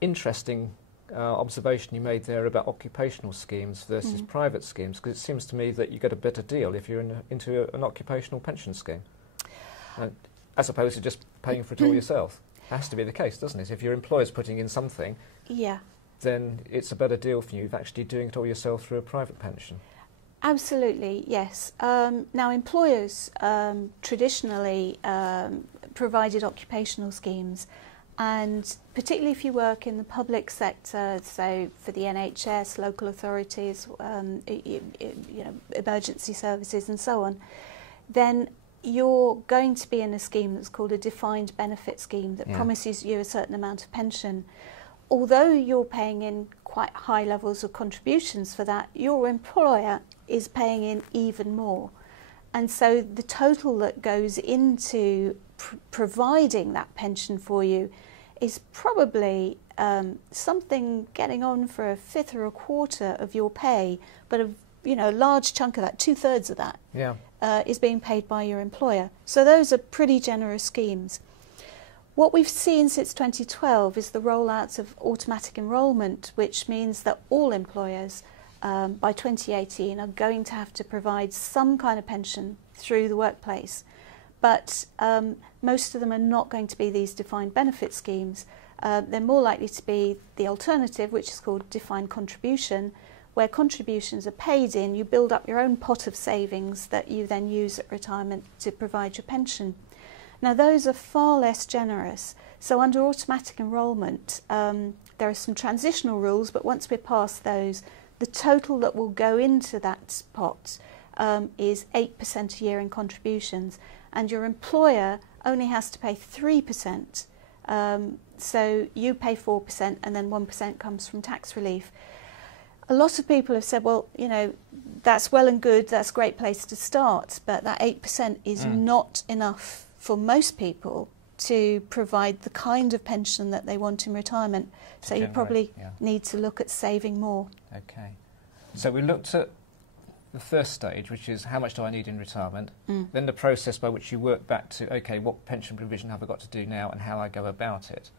interesting observation you made there about occupational schemes versus private schemes, because it seems to me that you get a better deal if you're into an occupational pension scheme, as opposed to just paying for it all yourself. It has to be the case, doesn't it? If your employer's putting in something, then it's a better deal for you if actually doing it all yourself through a private pension. Absolutely, yes. Now, employers traditionally provided occupational schemes, and particularly if you work in the public sector, so for the NHS, local authorities, emergency services and so on, then you're going to be in a scheme that's called a defined benefit scheme that promises you a certain amount of pension. Although you're paying in quite high levels of contributions for that, your employer is paying in even more. And so the total that goes into providing that pension for you is probably something getting on for a fifth or a quarter of your pay, but a large chunk of that, 2/3 of that, is being paid by your employer. So those are pretty generous schemes. What we've seen since 2012 is the rollout of automatic enrolment, which means that all employers by 2018 are going to have to provide some kind of pension through the workplace. But most of them are not going to be these defined benefit schemes. They're more likely to be the alternative, which is called defined contribution, where contributions are paid in, you build up your own pot of savings that you then use at retirement to provide your pension. Now, those are far less generous. So under automatic enrolment, there are some transitional rules, but once we're past those, the total that will go into that pot is 8% a year in contributions, and your employer only has to pay 3%. So you pay 4% and then 1% comes from tax relief. A lot of people have said, well, that's well and good, that's a great place to start, but that 8% is not enough for most people to provide the kind of pension that they want in retirement. So you probably need to look at saving more. Okay. So we looked at the first stage, which is how much do I need in retirement, then the process by which you work back to, okay, what pension provision have I got to do now and how I go about it.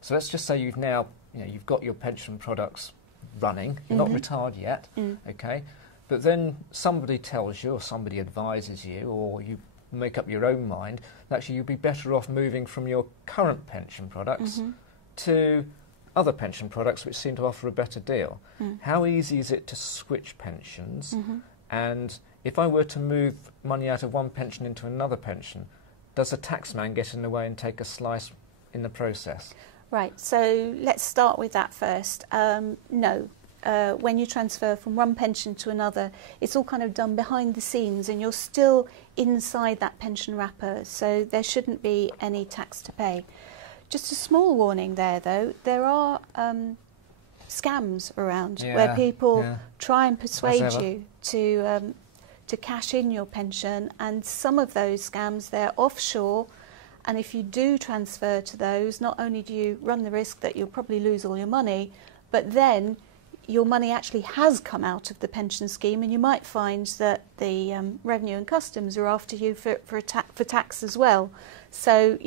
So let's just say you've now, you've got your pension products running, you're not retired yet, okay, but then somebody tells you or somebody advises you or you make up your own mind that actually you'd be better off moving from your current pension products to other pension products which seem to offer a better deal. How easy is it to switch pensions? And if I were to move money out of one pension into another pension, does a taxman get in the way and take a slice in the process? Right, so let's start with that first. No. When you transfer from one pension to another, it's all kind of done behind the scenes and you're still inside that pension wrapper, so there shouldn't be any tax to pay. Just a small warning there, though. There are scams around where people try and persuade you to cash in your pension, and some of those scams, they're offshore, and if you do transfer to those, not only do you run the risk that you'll probably lose all your money, but then your money actually has come out of the pension scheme, and you might find that the Revenue and Customs are after you for tax as well. So,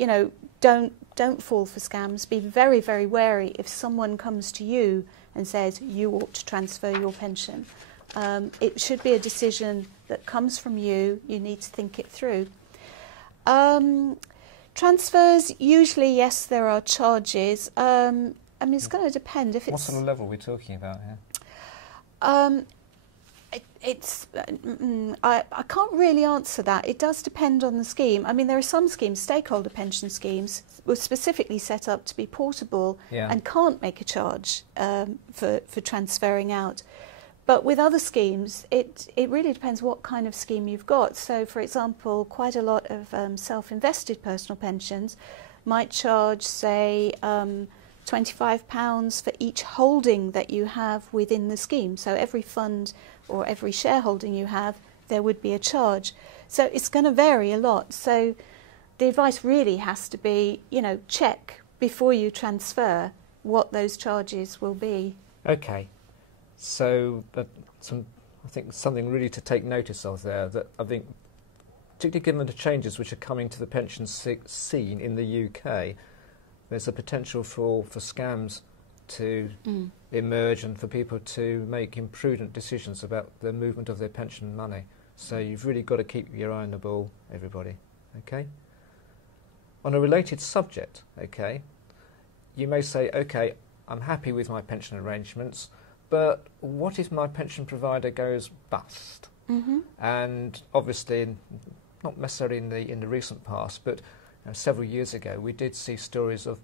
don't fall for scams. Be very, very wary if someone comes to you and says you ought to transfer your pension. It should be a decision that comes from you. You need to think it through. Transfers, usually, yes, there are charges. It's going to depend. If it's, what sort of level are we talking about here? I can't really answer that. It does depend on the scheme. I mean, there are some schemes, stakeholder pension schemes, were specifically set up to be portable and can't make a charge for transferring out. But with other schemes, it really depends what kind of scheme you've got. So, for example, quite a lot of self-invested personal pensions might charge, say, £25 for each holding that you have within the scheme. So every fund or every shareholding you have, there would be a charge. So it's going to vary a lot. So the advice really has to be, check before you transfer what those charges will be. Okay. So I think something really to take notice of there, that I think, particularly given the changes which are coming to the pension scene in the UK, there's a potential for scams to emerge and for people to make imprudent decisions about the movement of their pension money. So you've really got to keep your eye on the ball, everybody. Okay? On a related subject, okay, you may say, okay, I'm happy with my pension arrangements, but what if my pension provider goes bust? And obviously, not necessarily in the recent past, but several years ago, we did see stories of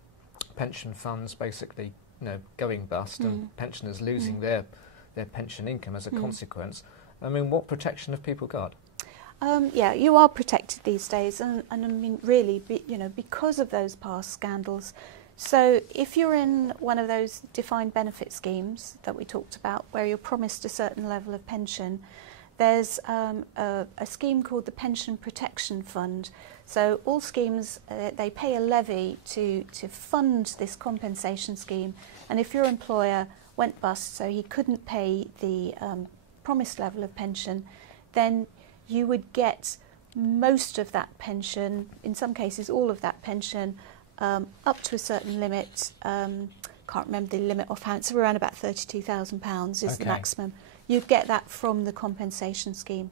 pension funds basically, going bust and pensioners losing their pension income as a consequence. I mean, what protection have people got? Yeah, you are protected these days, and I mean, really, because of those past scandals. So if you're in one of those defined benefit schemes that we talked about, where you're promised a certain level of pension, there's a scheme called the Pension Protection Fund. So all schemes, they pay a levy to fund this compensation scheme, and if your employer went bust, so he couldn't pay the promised level of pension, then you would get most of that pension, in some cases all of that pension, up to a certain limit. Can't remember the limit offhand. It's around about £32,000 is the maximum. You'd get that from the compensation scheme.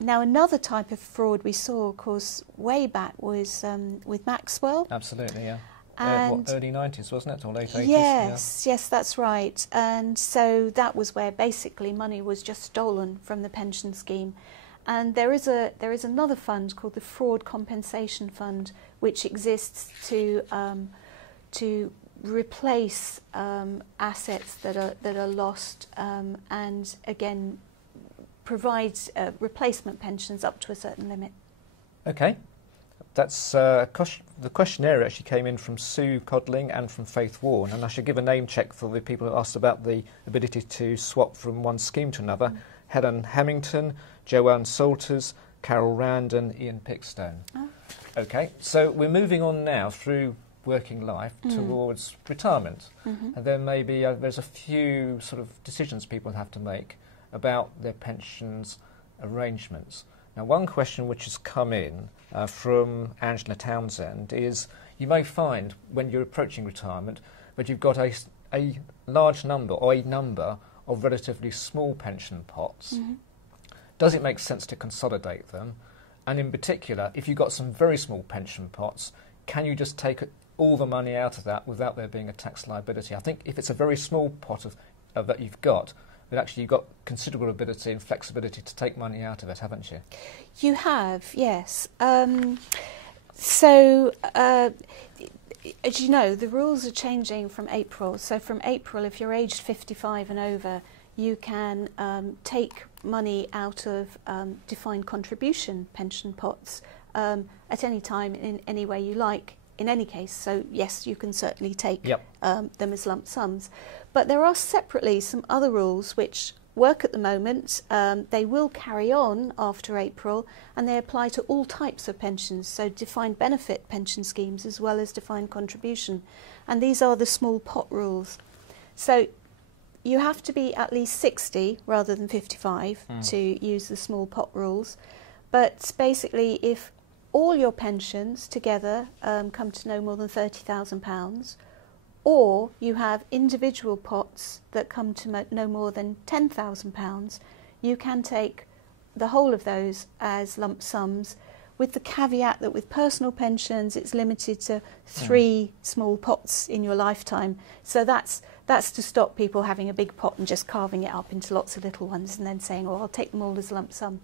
Now, another type of fraud we saw, of course, way back was with Maxwell. Absolutely, yeah. And early 90s, wasn't it, or late 80s? Yes, that's right. And so that was where basically money was just stolen from the pension scheme. And there is another fund called the Fraud Compensation Fund, which exists to replace assets that are lost, and again provides replacement pensions up to a certain limit. Okay, that's the questionnaire actually came in from Sue Codling and from Faith Warren, and I should give a name check for the people who asked about the ability to swap from one scheme to another. Helen Hemington, Joanne Salters, Carol Rand and Ian Pickstone. Okay, so we're moving on now through working life towards retirement, and then maybe there's a few sort of decisions people have to make about their pensions arrangements. Now, one question which has come in from Angela Townsend is, you may find when you're approaching retirement that you've got a large number or a number of relatively small pension pots. Does it make sense to consolidate them? And in particular, if you've got some very small pension pots, can you just take all the money out of that without there being a tax liability? I think if it's a very small pot of that you've got, then actually you've got considerable ability and flexibility to take money out of it, haven't you? You have, yes. So, as you know, the rules are changing from April. So from April, if you're aged 55 and over, you can take money out of defined contribution pension pots at any time in any way you like, in any case. So yes, you can certainly take them as lump sums. But there are separately some other rules which work at the moment. They will carry on after April, and they apply to all types of pensions, so defined benefit pension schemes as well as defined contribution. And these are the small pot rules. So you have to be at least 60 rather than 55 to use the small pot rules. But basically, if all your pensions together come to no more than £30,000, or you have individual pots that come to no more than £10,000, you can take the whole of those as lump sums, with the caveat that with personal pensions it's limited to 3 small pots in your lifetime. So that's to stop people having a big pot and just carving it up into lots of little ones and then saying, oh, I'll take them all as a lump sum.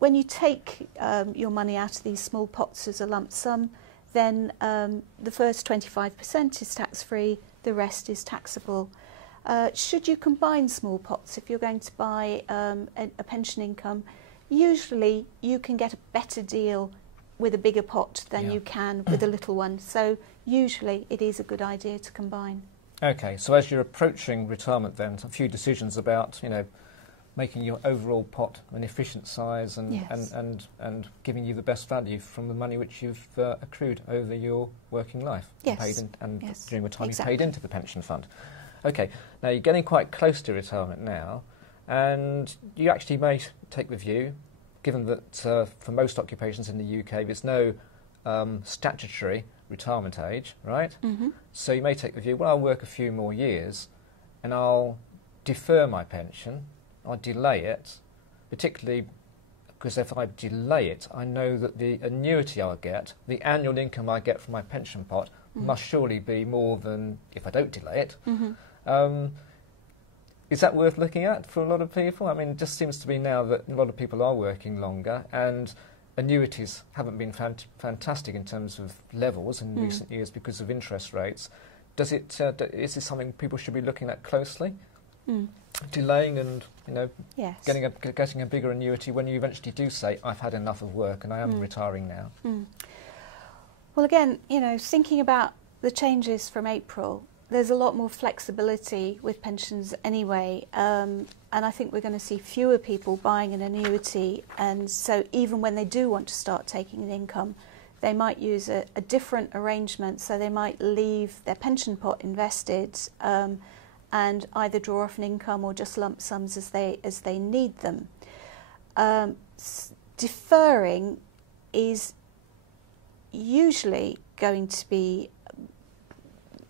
When you take your money out of these small pots as a lump sum, then the first 25% is tax-free, the rest is taxable. Should you combine small pots if you're going to buy a pension income, usually you can get a better deal with a bigger pot than you can with a little one. So usually it is a good idea to combine. Okay, so as you're approaching retirement then, a few decisions about, making your overall pot an efficient size and giving you the best value from the money which you've accrued over your working life. Yes. During the time you paid into the pension fund. Okay, now you're getting quite close to retirement now, and you actually may take the view, given that for most occupations in the UK there's no statutory retirement age, right? Mm-hmm. So you may take the view, well, I'll work a few more years and I'll defer my pension, I'll delay it, particularly because if I delay it, I know that the annuity I'll get, the annual income I get from my pension pot, must surely be more than if I don't delay it. Mm-hmm. Is that worth looking at for a lot of people? I mean, it just seems to be now that a lot of people are working longer, and annuities haven't been fantastic in terms of levels in recent years because of interest rates. Is this something people should be looking at closely? Delaying and, Yes. getting a bigger annuity when you eventually do say, I've had enough of work and I am retiring now. Well, again, thinking about the changes from April, there's a lot more flexibility with pensions anyway, and I think we're going to see fewer people buying an annuity, and so even when they do want to start taking an income, they might use a different arrangement, so they might leave their pension pot invested and either draw off an income or just lump sums as they need them. Deferring is usually going to be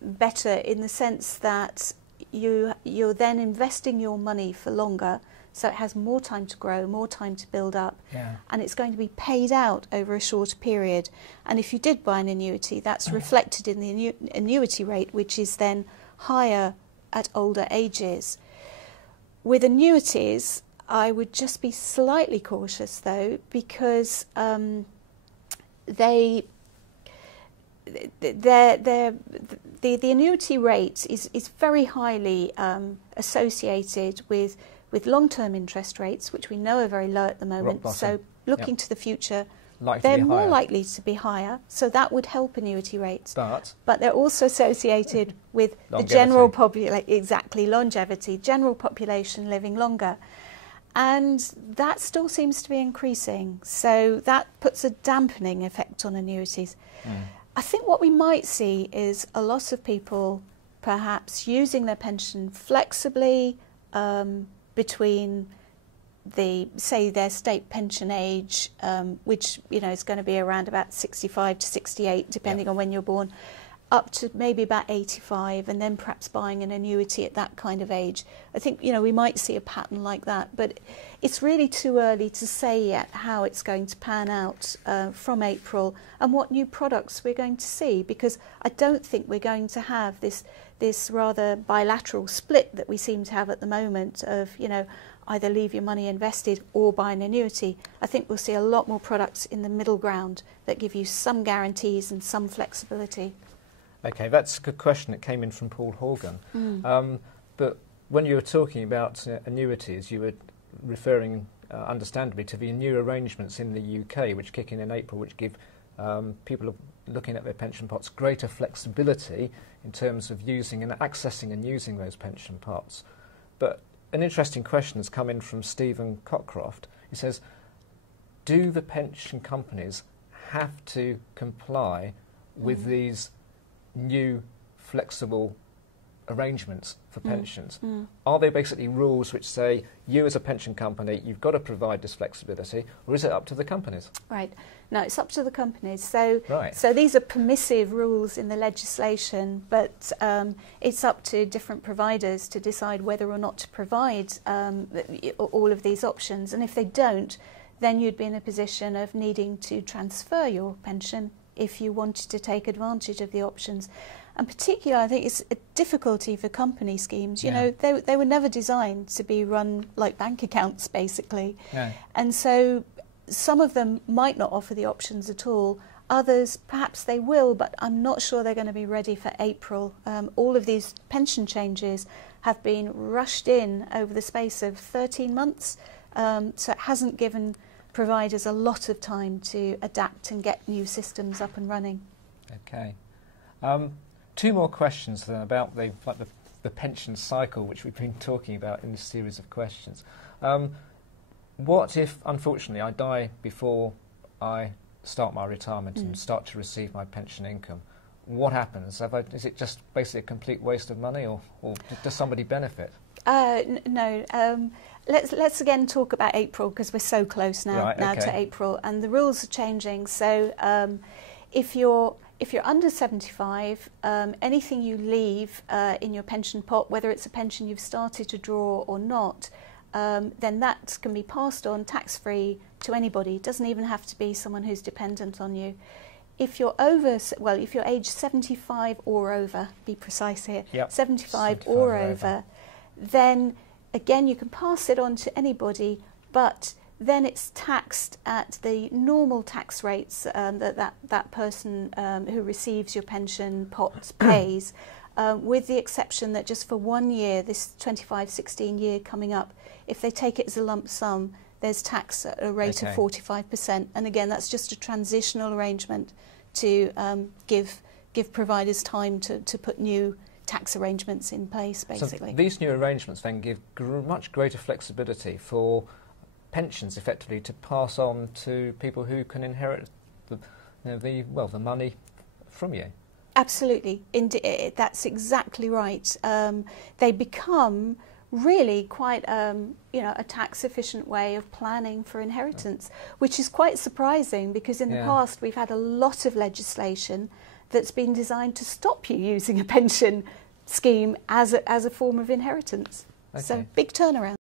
better in the sense that you're then investing your money for longer, so it has more time to grow, more time to build up, and it's going to be paid out over a shorter period. And if you did buy an annuity, that's reflected in the annuity rate, which is then higher at older ages. With annuities, I would just be slightly cautious though, because the annuity rate is very highly associated with long-term interest rates, which we know are very low at the moment. So looking to the future, they're more likely to be higher. So that would help annuity rates. But they're also associated with longevity. The general population, longevity, general population living longer. And that still seems to be increasing. So that puts a dampening effect on annuities. I think what we might see is a lot of people perhaps using their pension flexibly between their state pension age, which is going to be around about 65 to 68, depending on when you're born, up to maybe about 85, and then perhaps buying an annuity at that kind of age. I think we might see a pattern like that, but it's really too early to say yet how it's going to pan out from April and what new products we're going to see, because I don't think we're going to have this rather bilateral split that we seem to have at the moment of either leave your money invested or buy an annuity. I think we'll see a lot more products in the middle ground that give you some guarantees and some flexibility. Okay, that's a good question. It came in from Paul Horgan. But when you were talking about annuities, you were referring, understandably, to the new arrangements in the UK, which kick in April, which give people looking at their pension pots greater flexibility in terms of using and accessing and using those pension pots. But an interesting question has come in from Stephen Cockcroft. He says, do the pension companies have to comply with these new flexible arrangements for pensions? Are there basically rules which say, you as a pension company, you've got to provide this flexibility, or is it up to the companies? Right. No, it's up to the companies. So these are permissive rules in the legislation, but it's up to different providers to decide whether or not to provide all of these options. And if they don't, then you'd be in a position of needing to transfer your pension if you wanted to take advantage of the options. And particularly, I think it's a difficulty for company schemes. They were never designed to be run like bank accounts, basically. And so some of them might not offer the options at all. Others, perhaps they will, but I'm not sure they're going to be ready for April. All of these pension changes have been rushed in over the space of 13 months, so it hasn't given providers a lot of time to adapt and get new systems up and running. Okay. Two more questions then about the pension cycle, which we've been talking about in this series of questions. What if, unfortunately, I die before I start my retirement and start to receive my pension income? What happens? Is it just basically a complete waste of money, or does somebody benefit? No. Let's again talk about April, because we're so close now to April, and the rules are changing. So if you're If you're under 75, anything you leave in your pension pot, whether it's a pension you've started to draw or not, then that can be passed on tax-free to anybody. It doesn't even have to be someone who's dependent on you. If you're over, well, if you're age 75 or over, be precise here, yep. 75 or over, then again you can pass it on to anybody, but then it's taxed at the normal tax rates that person who receives your pension pot pays, with the exception that just for 1 year, this 25-16 year coming up, if they take it as a lump sum, there's tax at a rate of 45%. And again, that's just a transitional arrangement to give providers time to put new tax arrangements in place, basically. So these new arrangements then give much greater flexibility for pensions, effectively, to pass on to people who can inherit the money from you. Absolutely, that's exactly right. They become really quite a tax-efficient way of planning for inheritance, which is quite surprising because in the past we've had a lot of legislation that's been designed to stop you using a pension scheme as a form of inheritance. Okay. So big turnaround.